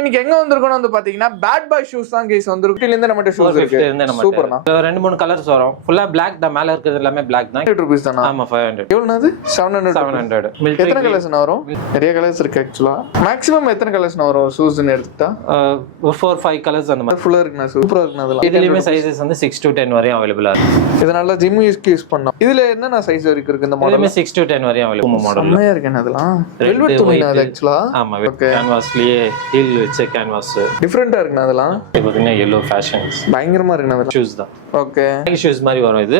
இன்னைக்கு எங்க வந்திருக்கோம்னு வந்து பாத்தீங்கன்னா பேட் பாய் ஷூஸ் தான் கைஸ் வந்திருக்கு. இதுல இருந்து நம்ம ஷூஸ் இருக்கு. சூப்பர்ண்ணா. ரெண்டு மூணு கலர்ஸ் வரும். ஃபுல்லா Black தான், மேல இருக்குது எல்லாமே Black தான். 8 ரூபீஸ் தானா? ஆமா 500. எவ்வளவுது? 700. எத்தனை கலர்ஸ் வரும்? நிறைய கலர்ஸ் இருக்கு एक्चुअली. மேக்ஸिमम எத்தனை கலர்ஸ் வரும் ஷூஸ்னு எடுத்துட்டா? 4-5 கலர்ஸ் அந்த மாதிரி. ஃபுல்லா இருக்குனா சூப்பரா இருக்குனா அதெல்லாம். இதுலயுமே சைஸஸ் வந்து 6 to 10 வரையும் அவேilable இருக்கு. இதனால ஜிம் யூஸ் பண்ணோம். இதுல என்னென்ன சைஸ் வரைக்கும் இருக்கு இந்த மாடல்? இதுலயுமே 6 to 10 வரையும் அவேilable மாடல். செமையா இருக்கு அதெல்லாம். வெல்வெட் துணினா அது एक्चुअली. ஆமா கேன்வாஸ்லயே ஹீல் வச்ச கேன்வாஸ். டிஃபரண்டா இருக்குனா அதெல்லாம். இது பாத்தீங்கன்னா yellow fashions. பயங்கரமா இருக்குனா அதெல்லாம். ஷூஸ் தான். ஓகே. ஷூஸ் மாதிரி வரும் இது.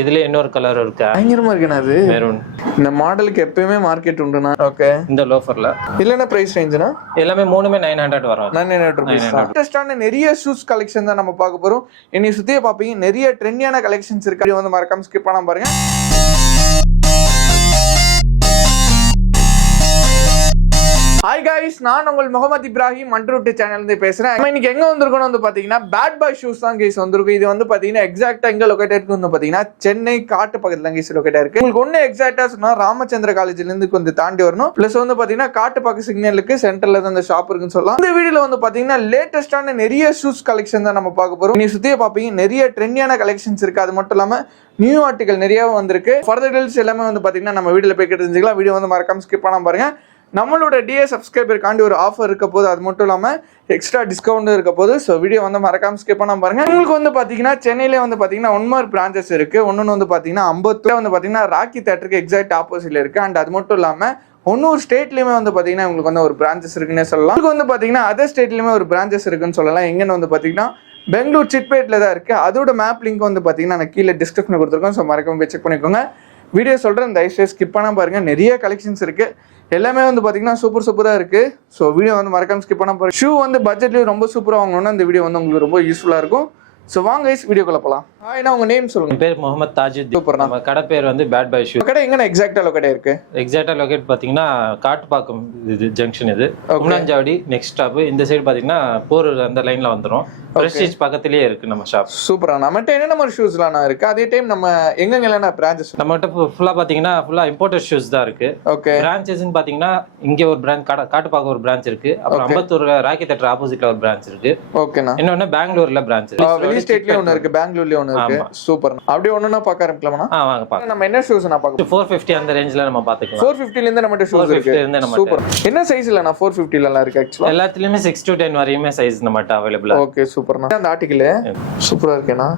இதுல இன்னொரு கலர் இருக்கு. பயங்கரமா இருக்குனா அது. மெரூன். இந்த மாடலுக்கு எப்பவுமே மார்க்கெட் உண்டுனா. ஓகே. இந்த லோஃபர்ல. இல்லனா பிரைஸ் ரேஞ்ச்னா? எல்லாமே மூணுமே 900 வரும். 900 ரூபாய். லேட்டஸ்டான நிறைய ஷூஸ் கலெக்ஷன் தான் நம்ம பார்க்க போறோம். இனி சுத்தியே பாப்பீங்க நிறைய ட்ரெண்டியான கலெக்ஷன்ஸ் இருக்கு. வந்து மறக்காம ஸ்கிப் பண்ணாம பாருங்க. ஹாய் கைஸ், நான் உங்கள் முகமது இப்ராஹிம் மண்ட்ரூட் சேனல்ல இருந்து பேசுறேன். இன்னைக்கு எங்க வந்திருக்கோம்னு வந்து பாத்தீங்கன்னா பேட் பாய் ஷூஸ் தான் கைஸ் வந்திருக்கு. இது வந்து பாத்தீங்கன்னா எக்ஸாக்ட்டா எங்க லொகேட் இருக்கு வந்து பாத்தீங்கன்னா சென்னை காட்டு பக்கத்துல கைஸ் லொகேட் இருக்கு. உங்களுக்கு ஒண்ணு எக்ஸாக்ட்டா சொன்னா ராமச்சந்திர காலேஜ்ல இருந்து கொஞ்சம் தாண்டி வரணும். பிளஸ் வந்து பாத்தீங்கன்னா காட்டு பக்க சிக்னலுக்கு சென்டர்ல தான் இந்த ஷாப் இருக்குன்னு சொல்லலாம். இந்த வீடியோல வந்து பாத்தீங்கன்னா லேட்டஸ்டான நிறைய ஷூஸ் கலெக்ஷன் தான் நம்ம பார்க்க போறோம். நீ சுத்தியே பாப்பீங்க நிறைய ட்ரெண்டியான கலெக்ஷன்ஸ் இருக்கு. அது மட்டும் இல்லாம நியூ ஆர்டிகல் நிறைய வந்திருக்கு. ஃபர்தர் டீடைல்ஸ் எல்லாமே வந்து பாத்தீங்கன்னா நம்ம வீடியோல போய் தெரிஞ்சுக்கலாம். வீடியோ வந்து மறக்காம ஸ்கிப் பண்ணாம பாருங்க. நம்மளோட டிஏ சப்ஸ்கிரைபருக்காண்டி ஒரு ஆஃபர் இருக்க போது, அது மட்டும் இல்லாமல் எக்ஸ்ட்ரா டிஸ்கவுண்ட் இருக்க போது. ஸோ வீடியோ வந்து மறக்காம ஸ்கிப் பண்ணாம பாருங்க. உங்களுக்கு வந்து பார்த்தீங்கன்னா சென்னையிலே வந்து பார்த்தீங்கன்னா 1 more பிரான்ச்சஸ் இருக்கு. ஒன்று வந்து பார்த்தீங்கன்னா அம்பத்தூர் வந்து பார்த்தீங்கன்னா ராக்கி தேட்டருக்கு எக்ஸாக்ட் ஆப்போசிட்ல இருக்கு. அண்ட் அது மட்டும் இல்லாமல் ஒன்னொரு ஸ்டேட்லயுமே வந்து பார்த்தீங்கன்னா உங்களுக்கு வந்து ஒரு பிரான்ச்சஸ் இருக்குன்னு சொல்லலாம். உங்களுக்கு வந்து பார்த்தீங்கன்னா அதர் ஸ்டேட்லயுமே ஒரு பிரான்ச்சஸ் இருக்குன்னு சொல்லலாம். எங்கன்னு வந்து பார்த்தீங்கன்னா பெங்களூர் சிட்பேட்ல தான் இருக்கு. அதோட மேப் லிங்க் வந்து பார்த்தீங்கன்னா நான் கீழே டிஸ்கிரிப்ஷனில் கொடுத்துருக்கோம். ஸோ மறக்காம போய் செக் பண்ணிக்கோங்க. வீடியோ சொல்கிறேன், தயவுசெய்து ஸ்கிப் பண்ணாம பாருங்க. நிறைய கலெக்ஷன்ஸ் இருக்கு. எல்லாமே வந்து பார்த்தீங்கன்னா சூப்பராக இருக்கு. ஸோ வீடியோ வந்து மறக்காம ஸ்கிப் பண்ணாம பாருங்க. ஷூ வந்து பட்ஜெட்லேயும் ரொம்ப சூப்பராக வாங்கணும்னா இந்த வீடியோ வந்து உங்களுக்கு ரொம்ப யூஸ்ஃபுல்லாக இருக்கும். ஸோ வாங்க கைஸ் வீடியோக்குள்ள போகலாம். ஏன்னா உங்க நேம் சொல்லுங்க. பேர் முகமது தாஜுதீன். சூப்பர். நம்ம கடை பேர் வந்து பேட் பாய் ஷூ. கடை எங்கன்னா எக்ஸாக்டா லொகேட் இருக்கு? எக்ஸாக்டா லொகேட் பாத்தீங்கன்னா காட்டுப்பாக்கம் இது ஜங்ஷன், இது உம்னாஞ்சாவடி நெக்ஸ்ட் ஸ்டாப். இந்த சைடு பாத்தீங்கன்னா போர் அந்த லைன்ல வந்துரும். பிரஸ்டீஜ் பக்கத்திலேயே இருக்கு நம்ம ஷாப். சூப்பரா. நம்மகிட்ட என்னென்ன மாதிரி ஷூஸ்லாம் இருக்கு? அதே டைம் நம்ம எங்கெங்கெல்லாம் பிரான்ச்சஸ்? நம்மகிட்ட ஃபுல்லா பாத்தீங்கன்னா ஃபுல்லா இம்போர்ட்டட் ஷூஸ் தான் இருக்கு. ஓகே. பிரான்ச்சஸ்னு பாத்தீங்கன்னா இங்க ஒரு பிரான்ச் காட்டுப்பாக்கம் ஒரு பிரான்ச் இருக்கு. அப்புறம் அம்பத்தூர்ல ராக்கி தேட்டர் ஆப்போசிட்ல ஒரு பிரான்ச் இருக்கு. ஓகேண்ணா. இன்னொன்னு பெங்களூர்ல பிரான்ச் இருக்கு. வெளி ஸ்டேட்லயே ஒன்னு இருக்கு, பெங்களூர்லயே ஒன்னு இருக்கு. சூப்பர். அப்படியே ஒண்ணுனா பார்க்க ஆரம்பிக்கலாமா? வாங்க பாக்கலாம். நம்ம என்ன ஷூஸ் நான் பார்க்க 450 அந்த ரேஞ்ச்ல நம்ம பாத்துக்கலாம். 450 ல இருந்து நம்மட்ட ஷூஸ் இருக்கு. சூப்பர். என்ன சைஸ்ல நான் 450 ல எல்லாம் இருக்கு एक्चुअली? எல்லாத்துலயுமே 6 to 10 வரையுமே சைஸ் நம்மட்ட அவேilable. ஓகே சூப்பர்ண்ணா. அந்த ஆர்டிகல் சூப்பரா இருக்கேனா?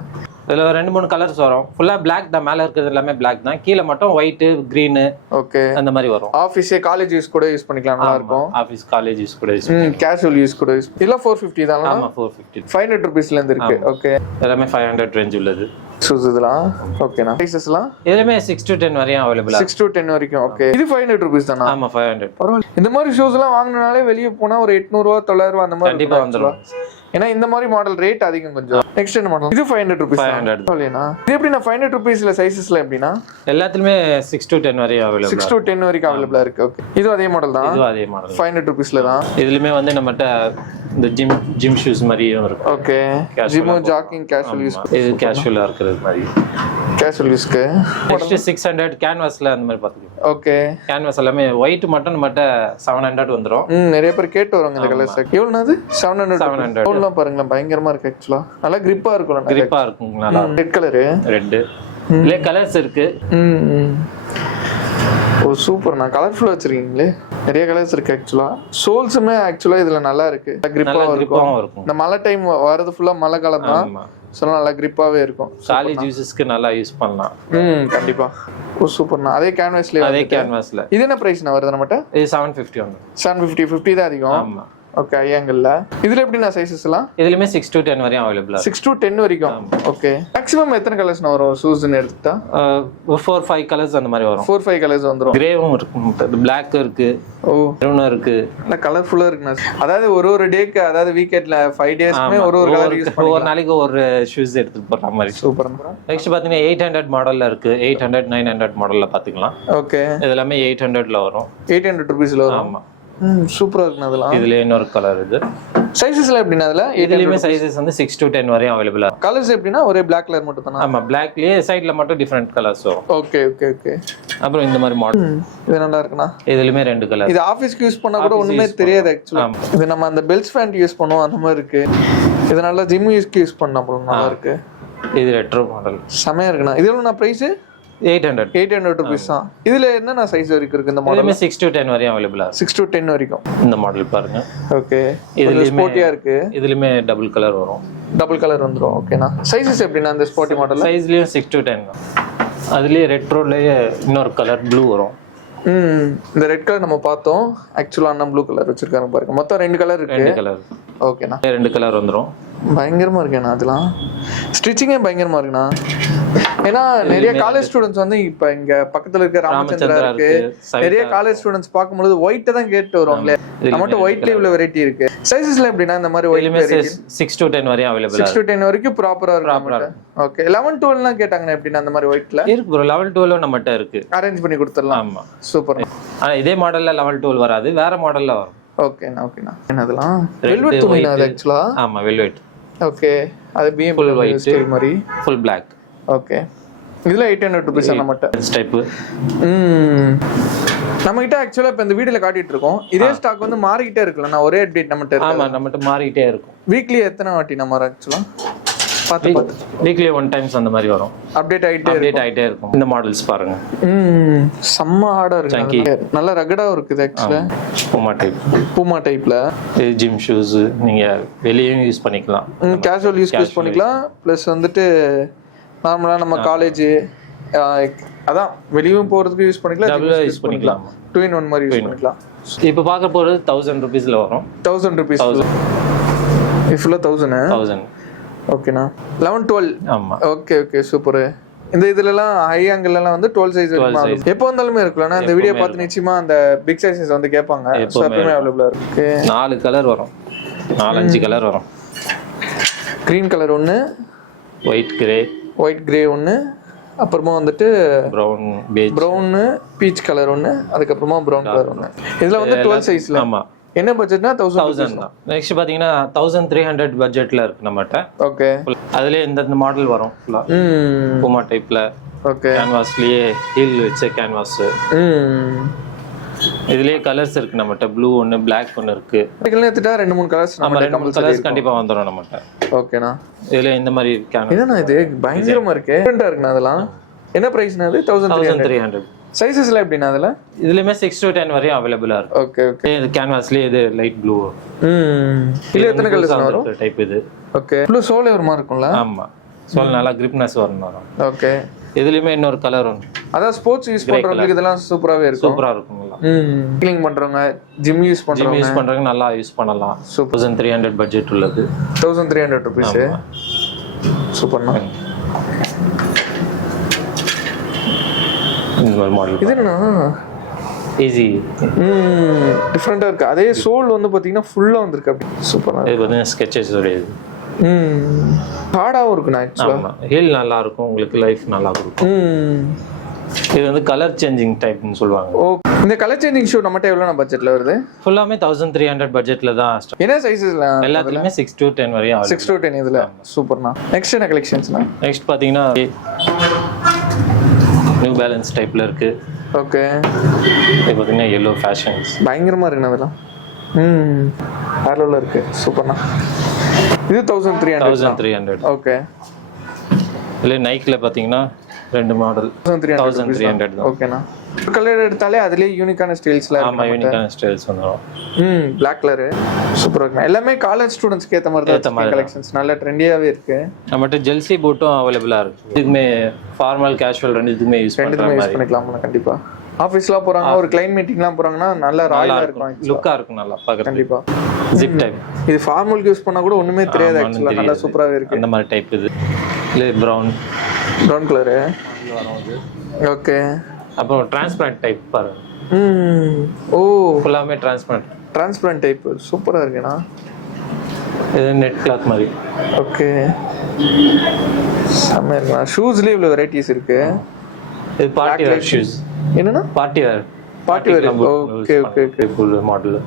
இதுல ரெண்டு மூணு கலர்ஸ் வரும். ஃபுல்லா Black தான், மேல இருக்குது எல்லாமே Black தான். கீழ மட்டும் ஒயிட், கிரீன் ஓகே அந்த மாதிரி வரும். ஆபீஸ் காலேஜ் யூஸ் கூட யூஸ் பண்ணிக்கலாம். நல்லா இருக்கும். ஆபீஸ் காலேஜ் யூஸ் கூட யூஸ் கேஷுவல் யூஸ் கூட யூஸ். இல்ல 450 தான். ஆமா 450. 500 ரூபீஸ்ல இருந்து இருக்கு. ஓகே. எல்லாமே 500 ரேஞ்ச் உள்ளது. ஷூஸ் இதெல்லாம் ஓகேனா? சைஸஸ்லாம் எல்லாமே 6 to 10 வரையும் அவேilable. 6 to 10 வரைக்கும். ஓகே. இது 500 ரூபீஸ் தானா? ஆமா 500. பரவாயில்லை. இந்த மாதிரி ஷூஸ்லாம் வாங்குனாலே வெளிய போனா ஒரு 800 ரூபாய் 900 ரூபாய் அந்த மாதிரி கண்டிப்பா வந்துரும். ஏன்னா இந்த மாதிரி மாடல் ரேட் அதிகம் கொஞ்சம். நெக்ஸ்ட் என்ன மாடல்? இது 500 ரூபீஸ். 500. இல்லையா? இது எப்படினா 500 ரூபீஸ்ல சைஸஸ்ல எப்படினா? எல்லாத்துலயுமே 6 to 10 வரையும் அவேilable. 6 to 10 வரைக்கும் அவேilable இருக்கு. ஓகே. இது அதே மாடல் தான். இது அதே மாடல். 500 ரூபீஸ்ல தான். இதுலயுமே வந்து நம்மட்ட இந்த ஜிம் ஷூஸ் மாதிரியும் இருக்கு. Okay. Gym jogging casual use. இது கேஷுவலா இருக்கிறது மாதிரி. கேஷுவல் யூஸ்க்கு நெக்ஸ்ட் 600 கேன்வாஸ்ல அந்த மாதிரி பாத்துக்கலாம். ஓகே. கேன்வாஸ் எல்லாமே ஒயிட் மட்டும் நம்மட்ட 700 வந்துரும். நிறைய பேர் கேட்டு வராங்க இந்த கலர்ஸ். எவ்வளவுது? 700. எவ்வளவு பாருங்க, பயங்கரமா இருக்கு एक्चुअली. நல்லா கிரிப்பா இருக்கும். கிரிப்பா இருக்கும். நல்லா ரெட் கலர். ரெட். இல்ல கலர்ஸ் இருக்கு. ஓ சூப்பர். நான் கலர்ஃபுல்லா வச்சிருக்கீங்களே. நிறைய கலர்ஸ் இருக்கு एक्चुअली. சோல்ஸ்மே एक्चुअली இதுல நல்லா இருக்கு. கிரிப்பா இருக்கும். இந்த மழை டைம் வரது ஃபுல்லா மழை காலம் தான். சோ நல்லா கிரிப்பாவே இருக்கும். காலேஜ் யூசஸ்க்கு நல்லா யூஸ் பண்ணலாம். கண்டிப்பா. ஓ சூப்பர்ண்ணா. அதே கேன்வாஸ்ல. அதே கேன்வாஸ்ல. இது என்ன பிரைஸ்னா வருது நம்மட்ட? இது 750 வந்து. 750. 50 தான் அதிகம். ஆமா. ஓகே. ஐயாங்கல்ல இதுல எப்படினா சைஸஸ்லாம்? இதுலயுமே 6 to 10 வரையும் அவேilable. 6 to 10 வரைக்கும். ஓகே. மேக்ஸिमम எத்தனை கலர்ஸ் வரும் ஷூஸ்னு எடுத்துட்டா? 4-5 கலர்ஸ் அந்த மாதிரி வரும். 4-5 கலர்ஸ் வந்துரும். கிரேவும் இருக்கு, Black இருக்கு, ஓ மெரூன் இருக்கு. நல்ல கலர்ஃபுல்லா இருக்கு. அதாவது ஒரு டேக்கு, அதாவது வீக்கெண்ட்ல 5 டேஸ்க்குமே ஒரு கலர் யூஸ் பண்ணலாம். ஒரு நாளைக்கு ஒரு ஷூஸ் எடுத்து போற மாதிரி. சூப்பர். நெக்ஸ்ட் பாத்தீங்கன்னா 800 மாடல்ல இருக்கு. 800 900 மாடல்ல பாத்துக்கலாம். ஓகே. இது எல்லாமே 800ல வரும். 800 ரூபீஸ்ல வரும். ஆமா. சூப்பரா இருக்கு அதெல்லாம். இதுல இன்னொரு கலர் இது. சைஸஸ்ல எப்படின்னா அதுல இதுலயுமே சைஸஸ் வந்து 6 to 10 வரையும் அவைலபிளா இருக்கு. கலர்ஸ் எப்படின்னா ஒரே Black கலர் மட்டும் தானா? ஆமா, பிளாக்லயே சைடுல மட்டும் டிஃபரெண்ட் கலர்ஸ் வரும். Okay okay okay. அப்புறம் இந்த மாதிரி மாடல் இது நல்லா இருக்குண்ணா. இதுலயுமே 2 கலர். இது ஆபீஸ்க்கு யூஸ் பண்ணா கூட ஒண்ணுமே தெரியாது ஆக்சுவலா. இது நம்ம அந்த பெல்ட் ஃபேண்ட் யூஸ் பண்ணுவோம் அந்த மாதிரி இருக்கு. இது நல்லா ஜிம் யூஸ்க்கு யூஸ் பண்ணா போல நல்லா இருக்கு. இது ரெட்ரோ மாடல் செமையா இருக்குண்ணா. இது எவ்வளவு பிரைஸ்? 800 rupees தான். இதுல என்னென்ன சைஸ் வரைக்கும் இருக்கு இந்த மாடல்? 6 to 10 வரையும் அவைலபிளா இருக்கு. 6 to 10 வரைக்கும் இந்த மாடல் பாருங்க. ஓகே. இதுல ஸ்போர்ட்டியா இருக்கு. இதுலயுமே டபுள் கலர் வரும். டபுள் கலர் வந்துரும். ஓகேனா. சைஸஸ் எப்படின்னா அந்த ஸ்போர்ட்டி மாடல்ல? சைஸ்லயும் 6 to 10 தான். அதுலயே ரெட்ரோலயே இன்னொரு கலர் ப்ளூ வரும். இந்த ரெட் கலர் நம்ம பார்த்தோம். ஆக்சுவலா அண்ணா ப்ளூ கலர் வச்சிருக்காங்க பாருங்க. மொத்தம் 2 கலர் இருக்கு. 2 கலர். ஓகேண்ணா. 2 கலர் வந்துரும். பயங்கரமா இருக்கேண்ணா. அதெல்லாம் ஸ்டிச்சிங்கே பயங்கரமா இருக்குண்ணா. ஏன்னா நிறைய காலேஜ் ஸ்டூடெண்ட்ஸ் வந்து இப்ப இங்க பக்கத்துல இருக்க ராமச்சந்திரா இருக்கு, நிறைய காலேஜ் ஸ்டூடெண்ட்ஸ் பார்க்கும்போது ஒயிட் தான் கேட்டு வருவாங்களே. நம்மகிட்ட ஒயிட்ல இவ்வளவு வெரைட்டி இருக்கு. சைஸஸ்ல எப்படின்னா இந்த மாதிரி ஒயிட் 6 to 10 வரையும் அவைலபிள். 6 to 10 வரைக்கும் ப்ராப்பரா இருக்கு. ஓகே. 11 12 லாம் கேட்டாங்கன்னா எப்படின்னா அந்த மாதிரி ஒயிட்ல இருக்கு ப்ரோ. 11 12 நம்மகிட்ட இருக்கு. அரேஞ்ச் பண்ணி கொடுத்துடலாம். ஆமா, சூப்பர். ஆனா இதே மாடல்ல 11 12 வராது, வேற மாடல்ல வரும். ஓகேண்ணா ஓகேண்ணா. என்னதெல்லாம் வெல்வெட் துணினா அது ஆக்சுவலா? ஆமா, வெல்வெட். ஓகே. அது பிஎம் ஃபுல் ஒயிட் ஸ்டைல் மாதிரி ஃபுல் Black. ஓகே. இதுல 800 rupees நம்மட்ட டைப். நம்ம கிட்ட ஆக்சுவலா இப்ப இந்த வீடியோல காட்டிட்டு இருக்கோம். இதே ஸ்டாக் வந்து மாறிக்கிட்டே இருக்குல்ல. நான் ஒரே அப்டேட் நம்மட்ட இருக்கு. ஆமா, நம்மட்ட மாறிக்கிட்டே இருக்கும். வீக்லி எத்தனை வாட்டி நம்ம ஆக்சுவலா பாத்து வீக்லி 1 டைம்ஸ் அந்த மாதிரி வரும். அப்டேட் ஆயிட்டே இருக்கும். இந்த மாடல்ஸ் பாருங்க. செம்ம ஹார்டா இருக்கு. நல்ல ரகடா இருக்குது ஆக்சுவலா. பூமா டைப்ல. இது ஜிம் ஷூஸ், நீங்க வெளியவும் யூஸ் பண்ணிக்கலாம். கேஷுவல் யூஸ் பண்ணிக்கலாம். ப்ளஸ் வந்துட்டு நார்மலா நம்ம காலேஜ் அதான் வெளியும் போறதுக்கு யூஸ் பண்ணிக்கலாம், டபுள் யூஸ் பண்ணிக்கலாம். 2 in 1 மாதிரி யூஸ் பண்ணிக்கலாம். இப்போ பார்க்க போறது 1000 rupeesல வரும். 1000 rupees. இது ஃபுல்லா 1000. ஓகேண்ணா. 11 12. ஆமா. Okay okay super. இந்த இதுல எல்லாம் ஹை ஆங்கிள் எல்லாம் வந்து 12 சைஸ் இருக்கும். எப்போ வந்தாலுமே இருக்கும்ல. இந்த வீடியோ பார்த்து நிச்சயமா அந்த பிக் சைஸஸ் வந்து கேட்பாங்க. எப்பவுமே அவைலபிளா இருக்கு. 4 கலர் வரும். 4-5 கலர் வரும். கிரீன் கலர் ஒன்னு, ஒயிட் கிரே ஒன்னு, அப்புறமா வந்துட்டு ப்ரௌன் பீச் கலர் ஒன்னு, அதுக்கப்புறமா ப்ரௌன் கலர் ஒன்னு. இதுல வந்து 12 சைஸ்ல. ஆமா. என்ன பட்ஜெட்னா 1000 தான். நெக்ஸ்ட் பாத்தீங்கன்னா 1300 பட்ஜெட்ல இருக்கு நம்மட்ட. ஓகே. அதுல இந்த மாடல் வரும் ஃபுல்லா பூமா டைப்ல. ஓகே. கேன்வாஸ்லயே ஹீல் வச்ச கேன்வாஸ். இதுலயே கலர்ஸ் இருக்கு நம்மட்ட. ப்ளூ ஒன்னு, Black ஒன்னு இருக்கு. இதுல எடுத்துட்டா 2-3 கலர்ஸ் நம்ம 2-3 கலர்ஸ் கண்டிப்பா வந்துரும் நம்மட்ட. ஓகேனா. இதுல இந்த மாதிரி கேன்வாஸ். என்னன்னா இது பயங்கரமா இருக்கு. டிஃபரண்டா இருக்குனா அதெல்லாம். என்ன பிரைஸ்னா அது? 1300. சைஸஸ்ல எப்படினா அதுல? இதுலயுமே 6 to 10 வரையும் அவைலபிளா இருக்கு. Okay okay. இது கேன்வாஸ்லயே இது லைட் ப்ளூ. இதுல எத்தனை கலர்ஸ் வரும்? டைப் இது. ஓகே. ப்ளூ சோல் ஒரு மாதிரி இருக்கும்ல? ஆமா. சோல் நல்லா கிரிப்னஸ் வரும். ஓகே. இதுலயுமே இன்னொரு கலர் வரும். அதான் ஸ்போர்ட்ஸ் யூஸ் பண்றவங்களுக்கு இதெல்லாம் சூப்பராவே இருக்கும். சூப்பரா இருக்கும்ல. க்ளீனிங் பண்றவங்க, ஜிம் யூஸ் பண்றவங்க நல்லா யூஸ் பண்ணலாம். 1300 பட்ஜெட் உள்ளது. 1300 rupees. சூப்பர்ண்ணா. இந்த மாதிரி மாடல். இது என்னன்னா ஈஸி. டிஃபரெண்டா இருக்கு. அதே சோல் வந்து பாத்தீங்கன்னா ஃபுல்லா வந்திருக்கு. அப்படி சூப்பரா. இது வந்து ஸ்கெட்சஸ் உடையது. ஹார்டாவும் இருக்குண்ணா ஆக்சுவலா. ஆமா. ஹீல் நல்லா இருக்கும், உங்களுக்கு லைஃப் நல்லா கொடுக்கும். இது வந்து கலர் சேஞ்சிங் டைப்னு சொல்லுவாங்க. ஓ, இந்த கலர் சேஞ்சிங் ஷூ நம்மட்ட எவ்வளவு பட்ஜெட்ல வருது? ஃபுல்லாமே 1300 பட்ஜெட்ல தான். என்ன சைஸஸ்ல? எல்லாத்துலயுமே 6 to 10 வரையும். 6 to 10 இதுல. சூப்பர்ண்ணா. நெக்ஸ்ட் என்ன கலெக்ஷன்ஸ்னா? நெக்ஸ்ட் பாத்தீங்கன்னா நியூ பேலன்ஸ் டைப்ல இருக்கு. ஓகே. இது பாத்தீங்கன்னா yellow ஃபேஷன்ஸ். பயங்கரமா இருக்குண்ணா அதெல்லாம். பார்லர்ல இருக்கு. சூப்பர்ண்ணா. இது 1300. ஓகே. இல்ல நைக்ல பாத்தீங்கன்னா ரெண்டு மாடல் 1300 தான். ஓகேண்ணா. கலர் எடுத்தாலே அதுலயே யூனிக்கான ஸ்டைல்ஸ்ல இருக்கு. ஆமா, யூனிக்கான ஸ்டைல்ஸ் வந்துரும். Black கலர் சூப்பரா இருக்கு. எல்லாமே காலேஜ் ஸ்டூடண்ட்ஸ்க்கு ஏத்த மாதிரி தான் கலெக்ஷன்ஸ். நல்ல ட்ரெண்டியாவே இருக்கு. நம்மட்ட ஜெல்சி பூட்டும் அவேலபிளா இருக்கு. இதுமே ஃபார்மல் கேஷுவல் ரெண்டுமே யூஸ் பண்ணிக்கலாம். கண்டிப்பா ஆபீஸ்லாம் போறாங்க, ஒரு கிளைண்ட் மீட்டிங்லாம் போறாங்கன்னா நல்ல ராயலா இருக்கும். லுக்கா இருக்கும் நல்லா பாக்க. கண்டிப்பா. Zip type. இது ஃபார்மலுக்கு யூஸ் பண்ணா கூட ஒண்ணுமே தெரியாது एक्चुअली. நல்லா சூப்பராவே இருக்கு. அந்த மாதிரி டைப் இது. இல்ல பிரவுன் கலர் வருது. ஓகே. அப்புறம் டிரான்ஸ்பரண்ட் டைப் பாருங்க. ஓ, ஃபுல்லாமே டிரான்ஸ்பரண்ட் டைப். சூப்பரா இருக்குண்ணா. இது நெட் கிளாத் மாதிரி. ஓகே. செம்ம இருக்குண்ணா. ஷூஸ்லயே இவ்வளவு வெரைட்டிஸ் இருக்கு. இது பார்ட்டி வேர் ஷூஸ். என்னன்னா? Party wear. Okay okay okay. Full model.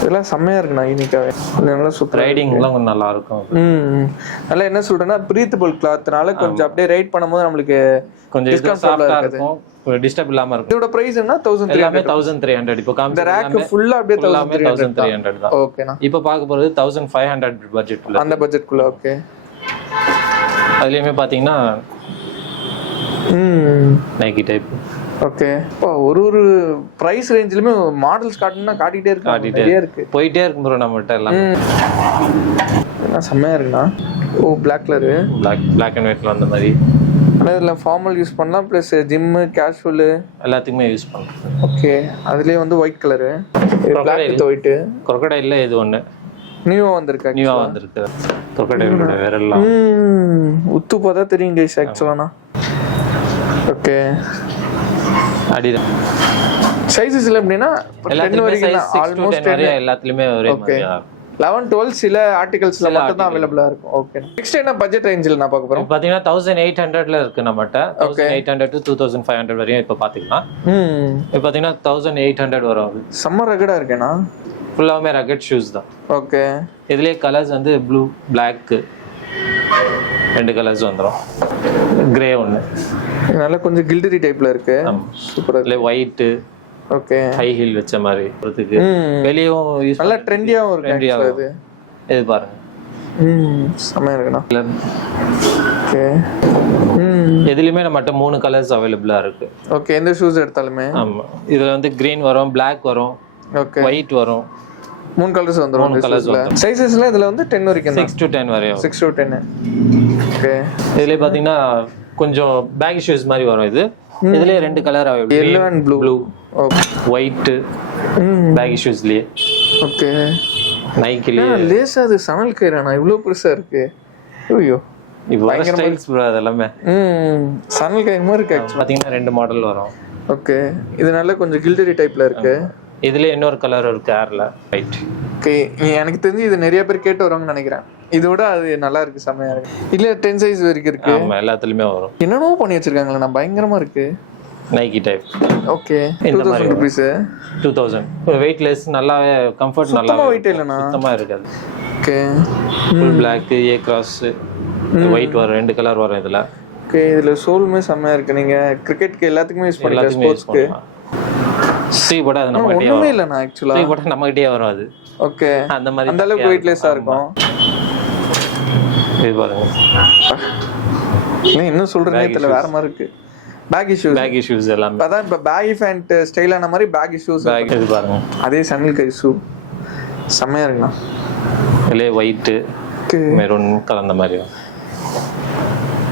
இதெல்லாம் செம்மையா இருக்குண்ணா யூனிக்காவே. நல்லா சூப்பர். ரைடிங்லாம் கொஞ்சம் நல்லா இருக்கும். நல்லா என்ன சொல்றேன்னா பிரீத்தபிள் கிளாத்னால கொஞ்சம் அப்படியே ரைட் பண்ணும்போது நம்மளுக்கு கொஞ்சம் டிஸ்கம்ஃபர்ட்டா இருக்கும், டிஸ்டர்ப் இல்லாம இருக்கும். இதோட பிரைஸ் என்ன 1300? எல்லாமே 1300. இப்போ இந்த ரேக் ஃபுல்லா அப்படியே 1300 தான். ஓகேண்ணா. இப்போ பார்க்க போறது 1500 பட்ஜெட்ல. அந்த பட்ஜெட்குள்ள ஓகே. அதுலயுமே பாத்தீங்கன்னா நைக்கி டைப். ஓகே. ஒரு பிரைஸ் ரேஞ்சிலுமே மாடல்ஸ் காட்டணும்னா காட்டிட்டே இருக்கு. போயிட்டே இருக்கும் ப்ரோ நம்மகிட்ட எல்லாம். என்ன செம்மையா இருக்குண்ணா. ஓ பிளாக் கலரு. பிளாக் அண்ட் ஒயிட்ல அந்த மாதிரி. ஆனால் இதில் ஃபார்மல் யூஸ் பண்ணலாம், ப்ளஸ் ஜிம்மு கேஷுவலு எல்லாத்துக்குமே யூஸ் பண்ணலாம். ஓகே. அதுலேயே வந்து white colour, black with white. crocodile இது ஒன்று நியூவாக வந்திருக்கு. crocodile வேற எல்லாம் உத்து பார்த்தா தெரியும் கைஸ் ஆக்சுவலானா. ஓகே. அடிதான் சைஸஸ்ல எப்படின்னா 10 வரைக்கும் ஆல்மோஸ்ட் எல்லாத்துலயுமே ஒரே மாதிரி. 11, 12 சில ஆர்டிகல்ஸ்ல மட்டும் தான் அவைலபிளா இருக்கும். ஓகே. நெக்ஸ்ட் என்ன பட்ஜெட் ரேஞ்சில நான் பார்க்க போறோம். பாத்தீங்கன்னா 1800ல இருக்கு நம்மட்ட. 1800 to 2500 வரையும் இப்ப பாத்தீங்கன்னா. இப்போ பாத்தீங்கன்னா 1800 வரும். அது சம்மர் ரகடா இருக்கேனா? ஃபுல்லாவே ரகட் ஷூஸ் தான். ஓகே. இதுலயே கலர்ஸ் வந்து ப்ளூ, பிளாக், ரெண்டு கலர்ஸ் வந்துரும். கிரே ஒன்னு. நல்ல கொஞ்சம் கில்டரி டைப்ல இருக்கு. சூப்பரா. இதுல ஒயிட். ஓகே. ஹை ஹீல் வச்ச மாதிரி வரதுக்கு வெளியவும் யூஸ் நல்ல ட்ரெண்டியாவும் இருக்கு. இது பாருங்க. செமையா இருக்குண்ணா. ஓகே. எதுலயுமே நம்மகிட்ட 3 கலர்ஸ் அவைலபிளா இருக்கு. ஓகே. எந்த ஷூஸ் எடுத்தாலுமே. ஆமா. இதுல வந்து கிரீன் வரும், பிளாக் வரும், ஓகே, ஒயிட் வரும். 3 கலர்ஸ் வந்துரும். 3 கலர்ஸ் வரும். சைஸஸ்ல இதுல வந்து 10 வரைக்கும். 6 to 10 வரையும். 6 to 10. ஓகே. இதுல பாத்தீங்கன்னா கொஞ்சம் பேக் ஷூஸ் மாதிரி வரும். இதுல 2 colour available. yellow and blue. Okay. White பேக் ஷூஸ்லயே. ஓகே. நைக்கிலே லேஸ் அது சனல் கயிறானா இவ்ளோ பெருசா இருக்கு. ஐயோ. இப்போ வர ஸ்டைல்ஸ் ப்ரோ அதெல்லாம். சனல் கயிறு மாதிரி இருக்கு ஆக்சுவலா. பாத்தீங்கன்னா 2 மாடல் வரும். ஓகே. இது நல்ல கொஞ்சம் கில்டரி டைப்ல இருக்கு. இதுல இன்னொரு கலர் இருக்கு ஏர்ல ஒயிட். ஓகே. எனக்கு தெரிஞ்சு இது நிறைய பேர் கேட்டு வருவாங்கன்னு நினைக்கிறேன். இதோட அது நல்லா இருக்கு, செமையா இருக்கு. இல்ல 10 சைஸ் வரைக்கும் இருக்கு. ஆமா எல்லாத்துலயுமே வரும். என்னென்னவோ பண்ணி வச்சிருக்காங்களே, நான் பயங்கரமா இருக்கு. Nike type. Okay. 2000 rupees. 2000. Weightless, நல்லாவே கம்ஃபர்ட், நல்லா வெயிட் இல்லனா சுத்தமா இருக்காது. Okay. Full Black, A cross, white வரும். 2 கலர் வரும் இதுல. ஓகே. இதுல சோல்மே செமையா இருக்கு. நீங்க கிரிக்கெட்க்கு எல்லாத்துக்குமே யூஸ் பண்ணிக்கலாம், ஸ்போர்ட்ஸ்க்கு. சீ போட அது நம்ம கிட்டே ஒண்ணுமே இல்லனா ஆக்சுவலா. சீ போட நம்ம கிட்டே வரும் அது. ஓகே. அந்த மாதிரி அந்த அளவுக்கு வெயிட்லெஸ்ஸா இருக்கும். இது பாருங்க. இல்ல என்ன சொல்றேனே தெரியல, வேற மாதிரி இருக்கு. பேகி ஷூஸ் எல்லாமே. அதான் இப்ப பேகி பேண்ட் ஸ்டைலான மாதிரி பேகி ஷூஸ். இது பாருங்க. அதே சன்னல் கை ஷூ செமையா இருக்குண்ணா. இதுல ஒயிட், மெரூன் கலந்த மாதிரி.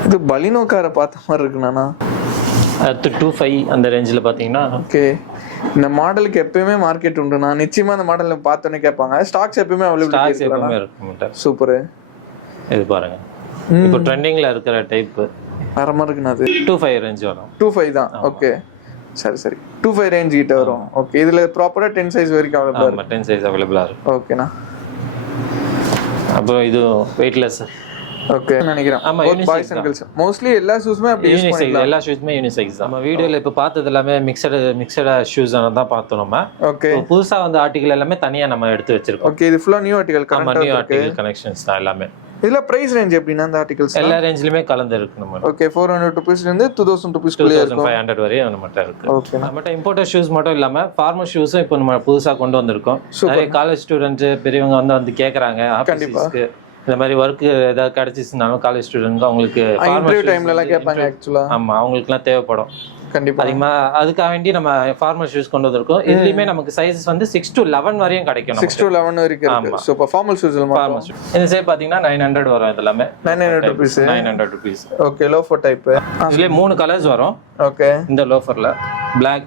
இது பலினோ காரை பார்த்த மாதிரி இருக்குண்ணா. அது 25 அந்த ரேஞ்சில் பார்த்தீங்கன்னா. ஓகே. இந்த மாடலுக்கு எப்பயுமே மார்க்கெட் உண்டுண்ணா. நிச்சயமா அந்த மாடலில் பார்த்தோன்னே கேட்பாங்க. ஸ்டாக்ஸ் எப்பயுமே அவைலபிள் இருக்கும். சூப்பர். இது பாருங்க. இப்போ ட்ரெண்டிங்ல இருக்கிற டைப் வேற மாதிரி இருக்குண்ணா. அது 25 ரேஞ்ச் வரும். 25 தான். ஓகே. சரி 25 ரேஞ்ச் கிட்ட வரும். ஓகே. இதுல ப்ராப்பரா 10 சைஸ் வரைக்கும் அவைலபிளா இருக்கு. 10 சைஸ் அவைலபிளா இருக்கு. ஓகேண்ணா. அப்புறம் இது வெயிட்லெஸ். ஓகே நினைக்கிறேன். ஆமா, பாய்ஸ் அண்ட் கேர்ள்ஸ் மோஸ்ட்லி எல்லா ஷூஸ்மே அப்படி யூஸ் பண்ணிக்கலாம். எல்லா ஷூஸ்மே யூனிசெக்ஸ் தான். நம்ம வீடியோல இப்ப பார்த்தது எல்லாமே மிக்ஸட் ஷூஸ் தான் பார்த்தோம் நம்ம. ஓகே. புதுசா வந்து ஆர்டிகல் எல்லாமே தனியா நம்ம எடுத்து வச்சிருக்கோம். ஓகே. இது ஃபுல்லா new article connect new article connections தான் எல்லாமே. இதுல பிரைஸ் ரேஞ்ச் எப்படின்னா அந்த ஆர்டிகல்ஸ் எல்லா ரேஞ்சிலுமே கலந்து இருக்கு நம்ம. ஓகே. 400 ரூபீஸ்ல இருந்து 2000 ரூபீஸ் குள்ள இருக்கு. 2500 வரையும் நம்மட்ட இருக்கு. ஓகே. நம்மட்ட இம்போர்ட்டட் ஷூஸ் மட்டும் இல்லாம ஃபார்மல் ஷூஸும் இப்போ நம்ம புதுசா கொண்டு வந்திருக்கோம். நிறைய காலேஜ் ஸ்டூடெண்ட் பெரியவங்க வந்து கேக்குறாங்க ஆபீஸ்க்கு. இந்த மாதிரி ஒர்க் ஏதாவது கிடைச்சிச்சுனாலும் காலேஜ் ஸ்டூடெண்ட்க்கு அவங்களுக்கு இன்டர்வியூ டைம்ல எல்லாம் கேட்பாங்க ஆக்சுவலா. ஆமா, அவங்களுக்குலாம் தேவைப்படும் கண்டிப்பா. அதிகமா அதுக்காக வேண்டி நம்ம ஃபார்மல் ஷூஸ் கொண்டு வந்திருக்கோம். இதுலயுமே நமக்கு சைஸஸ் வந்து 6 to 11 வரையும் கிடைக்கும். 6 to 11 வரைக்கும் இருக்கு. சோ இப்போ ஃபார்மல் ஷூஸ்ல ஃபார்மல் ஷூஸ் இந்த சைஸ் பாத்தீங்கன்னா 900 வரும். இதெல்லாம் 900 rupees. 900 rupees. Okay. Loafer type. இதுல 3 கலர்ஸ் வரும். ஓகே. இந்த லோஃபர்ல Black,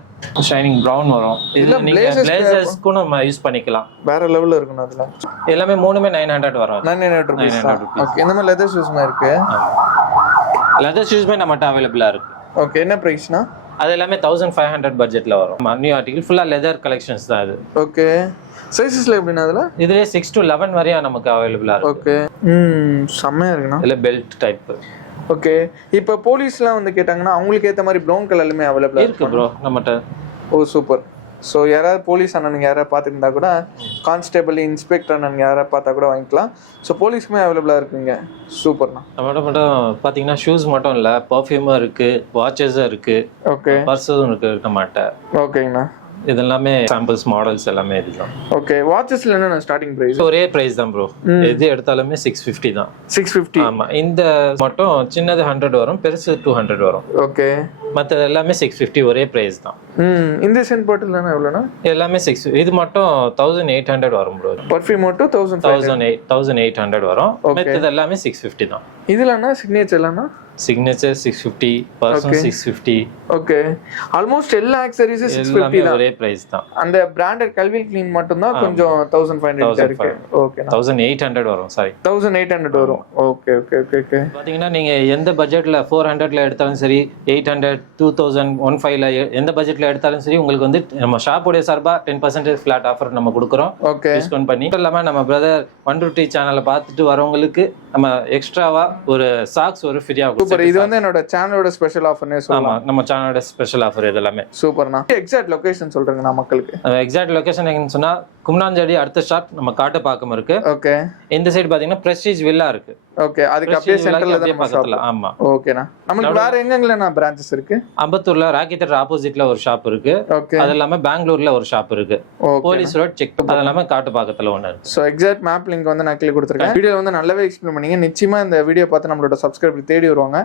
ஷைனிங் பிரவுன் வரும். இதுல நீங்க பிளேசர்ஸ்க்கு நம்ம யூஸ் பண்ணிக்கலாம். வேற லெவல்ல இருக்கும் அதுல. எல்லாமே மூணுமே 900 வரும். 900 ரூபீஸ். ஓகே. இந்த மாதிரி லெதர் ஷூஸ்மே இருக்கு. லெதர் ஷூஸ்மே நம்மட்ட அவைலபிளா இருக்கு. ஓகே. என்ன பிரைஸ்னா? அது எல்லாமே 1500 பட்ஜெட்ல வரும். நியூ ஆர்டிகல் ஃபுல்லா லெதர் கலெக்ஷன்ஸ் தான் அது. ஓகே. சைஸஸ்ல எப்படினா அதுல? இதுல 6 to 11 வரையும் நமக்கு அவைலபிளா இருக்கு. ஓகே. செமையா இருக்குண்ணா. இல்ல பெல்ட் டைப். ஓகே. இப்போ போலீஸ்லாம் வந்து கேட்டாங்கன்னா அவங்களுக்கு ஏத்த மாதிரி ப்ரௌன் கலர்லயுமே அவைலபிளா இருக்கு ப்ரோ நம்மட்ட. ஓ சூப்பர். ஸோ யாராவது போலீஸ் அண்ணனுங்க யாராவது பார்த்துருந்தா கூட கான்ஸ்டேபிள் இன்ஸ்பெக்டர் நீங்கள் யாரை பார்த்தா கூட வாங்கிக்கலாம். ஸோ போலீஸ்க்குமே அவைலபிளாக இருக்குங்க. சூப்பர்ண்ணா. நம்மகிட்ட மட்டும் பார்த்தீங்கன்னா ஷூஸ் மட்டும் இல்லை, பர்ஃப்யூமும் இருக்குது, வாட்சஸும் இருக்குது, ஓகே, பர்ஸும் இருக்குது நம்மகிட்ட. ஓகேங்கண்ணா. இது எல்லாமே சாம்பிள்ஸ் மாடல்ஸ் எல்லாமே இதுதான். ஓகே, வாட்சஸ்ல என்ன ஸ்டார்டிங் பிரைஸ்? ஒரே பிரைஸ் தான் ப்ரோ, எது எடுத்தாலுமே 650 தான். 650. ஆமா, இந்த மட்டும் சின்னது 100 வரும், பெருசு 200 வரும். ஓகே, மற்றது எல்லாமே 650 ஒரே பிரைஸ் தான். இந்த சென்ட் பாட்டில் தானே எவ்வளோண்ணா? எல்லாமே 6, இது மட்டும் 1800 வரும் ப்ரோ. பர்ஃப்யூம் மட்டும் 1800 வரும். மற்றது எல்லாமே 650 தான். இதுலண்ணா சிக்னேச்சர்லண்ணா? சிக்னேச்சர் 650, பர்சன் 650. ஓகே, ஆல்மோஸ்ட் எல்லா ஆக்சசரிஸும் 650 தான். ஒரே பிரைஸ் தான். அந்த பிராண்டட் கல்வில் க்ளீன் மட்டும் தான் கொஞ்சம் 1500 இருக்கு. ஓகே, 1800 வரும். சாரி, 1800 வரும். Okay okay okay okay. பாத்தீங்கன்னா நீங்க எந்த பட்ஜெட்ல 400ல எடுத்தாலும் சரி, 800, 2000, 15ல எந்த பட்ஜெட்ல எடுத்தாலும் சரி, உங்களுக்கு வந்து நம்ம ஷாப்போட சார்பா 10% ஃபிளாட் ஆஃபர் நம்ம கொடுக்குறோம். ஓகே, டிஸ்கவுண்ட் பண்ணி. இல்லாம நம்ம பிரதர் ஒன்ருட்டி சேனலை பார்த்துட்டு வரவங்களுக்கு நம்ம எக்ஸ்ட்ராவா ஒரு சாக்ஸ் ஒரு ஃப்ரீயா கொடுப்போம். இது வந்து என்னோட சேனலோட ஸ்பெஷல் ஆஃபர்னே சொல்லலாம். ஆமா, நம்ம சேனலோட ஸ்பெஷல் ஆஃபர் இது எல்லாமே. சூப்பர்ண்ணா. எக்ஸாக்ட் லொகேஷன் சொல்றேங்கண்ணா மக்களுக்கு. எக்ஸாக்ட் லொகேஷன் எங்கன்னு சொன்னா கும்னாஞ்சேரி அடுத்த ஷாப் நம்ம காட்டுப்பாக்கம் இருக்கு. ஓகே, இந்த சைடு பாத்தீங்கன்னா பிரஸ்டீஜ் வில்லா இருக்கு. ஓகே, அதுக்கு அப்படியே சென்டர்ல தான் பக்கத்துல. ஆமா, ஓகேண்ணா. நமக்கு வேற எங்கெங்கண்ணா பிரான்ச்சஸ் இருக்கு? அம்பத்தூர்ல ராக்கி தியேட்டர் ஆப்போசிட்ல ஒரு ஷாப் இருக்கு. ஓகே, அது இல்லாம பெங்களூர்ல ஒரு ஷாப் இருக்கு. போலீஸ் ரோட் செக், அது இல்லாம காட்டுப்பாக்கத்துல ஒண்ணு இருக்கு. சோ எக்ஸாக்ட் மேப் லிங்க் வந்து நான் கீழ கொடுத்திருக்கேன். வீடியோ வந்து நல்லாவே எக்ஸ்பிளைன் பண்ணீங்க. நிச்சயமா இந்த வீடியோ பார்த்து நம்மளோட சப்ஸ்கிரைபர் தேடி வருவாங்க.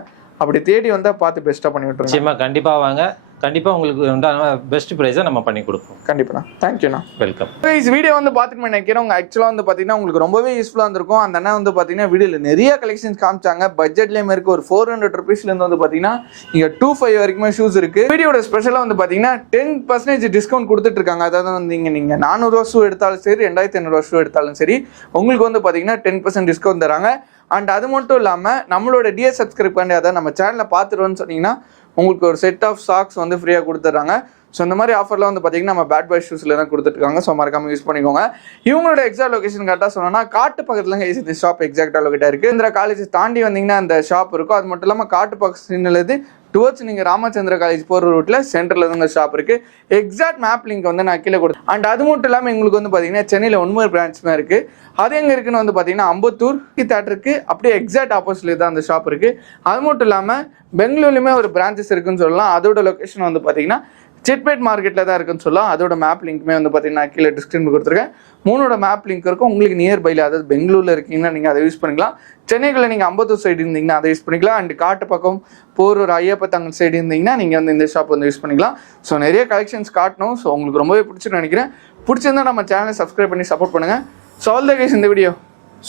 அப்படி தேடி வந்தா பார்த்து பெஸ்டா பண்ணி விட்டுருங்க. நிச்சயமா கண்டிப்பா வாங்க. கண்டிப்பா உங்களுக்கு பெஸ்ட் பிரைஸை நம்ம பண்ணி கொடுப்போம். கண்டிப்பா. தேங்க்யூண்ணா. வெல்கம். இந்த வீடியோ வந்து பார்த்துட்டு நினைக்கிறேன் உங்க ஆக்சுவலா வந்து பாத்தீங்கன்னா உங்களுக்கு ரொம்பவே யூஸ்ஃபுல்லா இருந்திருக்கும். அந்த அண்ணா வந்து பாத்தீங்கன்னா வீடியோல நிறைய கலெக்ஷன்ஸ் காமிச்சாங்க. பட்ஜெட்லயும் இருக்கு. ஒரு 400 rupeesல இருந்து வந்து பாத்தீங்கன்னா இங்க 25 வரைக்குமே ஷூஸ் இருக்கு. வீடியோட ஸ்பெஷலா வந்து பாத்தீங்கன்னா 10% டிஸ்கவுண்ட் கொடுத்துட்டு இருக்காங்க. அதாவது வந்து நீங்க 400 ஷூ எடுத்தாலும் சரி, 2500 ஷூ எடுத்தாலும் சரி, உங்களுக்கு வந்து பாத்தீங்கன்னா 10% டிஸ்கவுண்ட் தராங்க. அண்ட் அது மட்டும் இல்லாமல் நம்மளோட டிஎஸ் சப்ஸ்கிரைப் பண்ணி அதாவது நம்ம சேனலை பார்த்துருவோன்னு சொன்னீங்கன்னா உங்களுக்கு ஒரு செட் ஆஃப் சாக்ஸ் வந்து ஃப்ரீயாக கொடுத்துட்றாங்க. ஸோ இந்த மாதிரி ஆஃபர்லாம் வந்து பார்த்தீங்கன்னா நம்ம பேட் பாய் ஷூஸில் தான் கொடுத்துருக்காங்க. ஸோ மறக்காமல் யூஸ் பண்ணிக்கோங்க. இவங்களோட எக்ஸாக்ட் லொகேஷன் கரெக்டாக சொன்னோன்னா காட்டு பக்கத்தில் இந்த ஷாப் எக்ஸாக்டாக லொகேட்டாக இருக்குது. இந்த காலேஜ் தாண்டி வந்தீங்கன்னா அந்த ஷாப் இருக்கும். அது மட்டும் இல்லாமல் காட்டு பக்கத்துலேருந்து டுவர்ட்ஸ் நீங்கள் ராமச்சந்திர காலேஜ் போகிற ரூட்டில் சென்டரில் தான் ஷாப் இருக்குது. எக்ஸாக்ட் மேப் லிங்க் வந்து நான் கீழே கொடுத்தேன். அண்ட் அது மட்டும் இல்லாமல் எங்களுக்கு வந்து பார்த்தீங்கன்னா சென்னையில் 1 பிரான்ச்சுமே இருக்குது. அது எங்கே இருக்குன்னு வந்து பார்த்தீங்கன்னா அம்பத்தூர் தேட்டருக்கு அப்படியே எக்ஸாக்ட் ஆப்போசிட்ல தான் அந்த ஷாப் இருக்குது. அது மட்டும் இல்லாமல் பெங்களூர்லையுமே ஒரு பிரான்ச்சஸ் இருக்குன்னு சொல்லலாம். அதோட லொக்கேஷன் வந்து பார்த்தீங்கன்னா சிட்பேட் மார்க்கெட்டில் தான் இருக்குன்னு சொல்லலாம். அதோட மேப் லிங்க்குமே வந்து பார்த்தீங்கன்னா கீழே டிஸ்கிரிப்ஷன் கொடுத்துருக்கேன். 3 மேப் லிங்க் இருக்கும். உங்களுக்கு நியர்பையில், அதாவது பெங்களூரில் இருக்கீங்கன்னா நீங்கள் அதை யூஸ் பண்ணிக்கலாம். சென்னைக்குள்ள நீங்கள் அம்பத்தூர் சைடு இருந்தீங்கன்னா அதை யூஸ் பண்ணிக்கலாம். அண்ட் காட்டு பக்கம் போரூர் ஐயப்பத்தங்கல் சைடு இருந்தீங்கன்னா நீங்கள் வந்து இந்த ஷாப் வந்து யூஸ் பண்ணிக்கலாம். ஸோ நிறைய கலெக்ஷன்ஸ் காட்டணும். ஸோ உங்களுக்கு ரொம்பவே பிடிச்சின்னு நினைக்கிறேன். பிடிச்சிருந்தா நம்ம சேனலை சப்ஸ்கிரைப் பண்ணி சப்போர்ட் பண்ணுங்கள். ஸோ ஆல் த கைஸ் இந்த வீடியோ.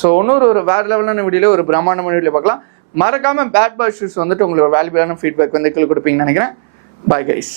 ஸோ ஒரு வேறு லெவலான வீடியோவில் ஒரு பிரம்மாண்டமான வீடியோ பார்க்கலாம். மறக்காமல் பேட் பாய் ஷூஸ் வந்துட்டு உங்களுக்கு வேல்யூபிளான ஃபீட்பேக் வந்து கீழே கொடுப்பீங்கன்னு நினைக்கிறேன். Bye guys.